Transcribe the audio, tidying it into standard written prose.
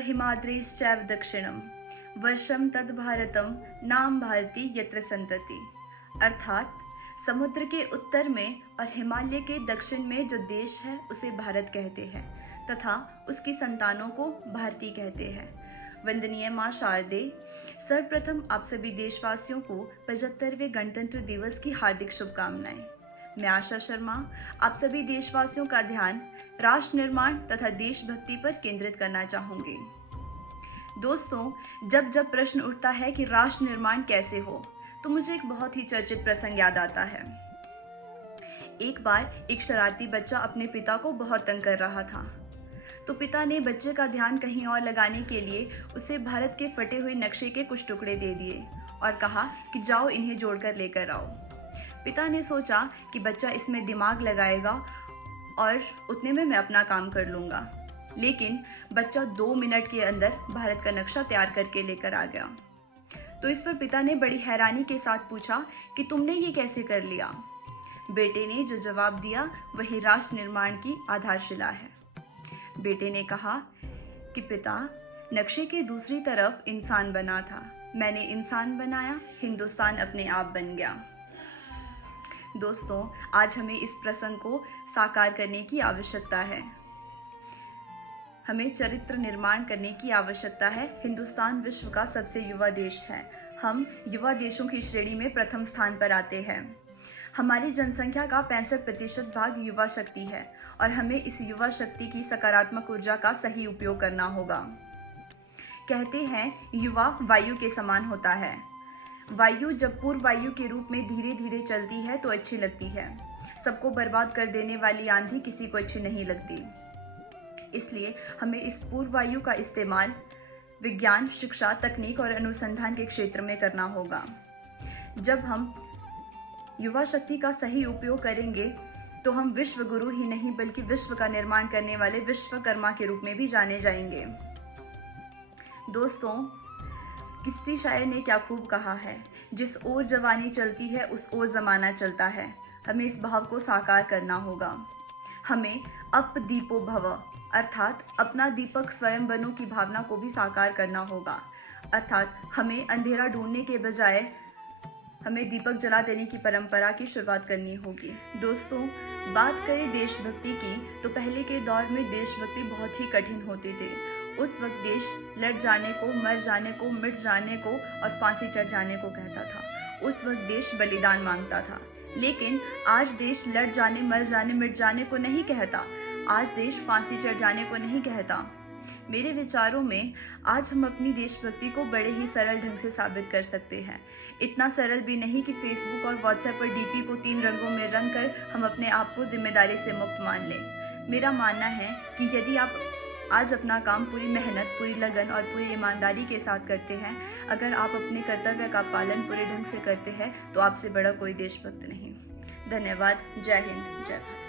हिमाद्रिश्चैव दक्षिणम वर्षम तद भारतम नाम भारती यत्र संतति। अर्थात समुद्र के उत्तर में और हिमालय के दक्षिण में जो देश है उसे भारत कहते हैं तथा उसकी संतानों को भारती कहते हैं। वंदनीय माँ शारदे, सर्वप्रथम आप सभी देशवासियों को 75वें गणतंत्र दिवस की हार्दिक शुभकामनाएं। मैं आशा शर्मा आप सभी देशवासियों का ध्यान राष्ट्र निर्माण तथा देशभक्ति पर केंद्रित करना चाहूंगी। दोस्तों, जब जब प्रश्न उठता है कि राष्ट्र निर्माण कैसे हो, तो मुझे एक बहुत ही चर्चित प्रसंग याद आता है। एक बार एक शरारती बच्चा अपने पिता को बहुत तंग कर रहा था, तो पिता ने बच्चे का ध्यान कहीं और लगाने के लिए उसे भारत के फटे हुए नक्शे के कुछ टुकड़े दे दिए और कहा कि जाओ इन्हें जोड़कर लेकर आओ। पिता ने सोचा कि बच्चा इसमें दिमाग लगाएगा और उतने में मैं अपना काम कर लूँगा, लेकिन बच्चा 2 मिनट के अंदर भारत का नक्शा तैयार करके लेकर आ गया। तो इस पर पिता ने बड़ी हैरानी के साथ पूछा कि तुमने ये कैसे कर लिया? बेटे ने जो जवाब दिया वही राष्ट्र निर्माण की आधारशिला है। बेटे ने कहा कि पिता, नक्शे के दूसरी तरफ इंसान बना था, मैंने इंसान बनाया, हिंदुस्तान अपने आप बन गया। दोस्तों, आज हमें इस प्रसंग को साकार करने की आवश्यकता है। हमें चरित्र निर्माण करने की आवश्यकता है। हिंदुस्तान विश्व का सबसे युवा देश है। हम युवा देशों की श्रेणी में प्रथम स्थान पर आते हैं। हमारी जनसंख्या का 65% भाग युवा शक्ति है और हमें इस युवा शक्ति की सकारात्मक ऊर्जा का सही उपयोग करना होगा। कहते हैं युवा वायु के समान होता है। वायु जब पूर्व वायु के रूप में धीरे धीरे चलती है तो अच्छी लगती है। सबको बर्बाद कर देने वाली आंधी किसी को अच्छी नहीं लगती। इसलिए हमें इस पूर्व वायु का इस्तेमाल विज्ञान, शिक्षा, तकनीक और अनुसंधान के क्षेत्र में करना होगा। जब हम युवा शक्ति का सही उपयोग करेंगे तो हम विश्व गुरु ही नहीं बल्कि विश्व का निर्माण करने वाले विश्वकर्मा के रूप में भी जाने जाएंगे। दोस्तों, किसी शायर ने क्या खूब कहा है, जिस ओर जवानी चलती है उस ओर जमाना चलता है। हमें इस भाव को साकार करना होगा। हमें अप दीपो भव अर्थात अपना दीपक स्वयं बनो की भावना को भी साकार करना होगा। अर्थात हमें अंधेरा ढूंढने के बजाय हमें दीपक जला देने की परंपरा की शुरुआत करनी होगी। दोस्तों, बात करें देशभक्ति की तो पहले के दौर में देशभक्ति बहुत ही कठिन होती थी। उस वक्त देश लड़ जाने को, मर जाने को, मिट जाने को और फांसी चढ़ जाने को कहता था। उस वक्त देश बलिदान मांगता था। लेकिन आज देश लड़ जाने, मर जाने, मिट जाने को नहीं कहता। आज देश फांसी चढ़ जाने को नहीं कहता। मेरे विचारों में आज हम अपनी देशभक्ति को बड़े ही सरल ढंग से साबित कर सकते हैं। इतना सरल भी नहीं कि फेसबुक और व्हाट्सएप पर डीपी को 3 रंगों में रंग कर हम अपने आप को जिम्मेदारी से मुक्त मान लें। मेरा मानना है कि यदि आप आज अपना काम पूरी मेहनत, पूरी लगन और पूरी ईमानदारी के साथ करते हैं, अगर आप अपने कर्तव्य का पालन पूरे ढंग से करते हैं, तो आपसे बड़ा कोई देशभक्त नहीं। धन्यवाद। जय हिंद, जय भारत।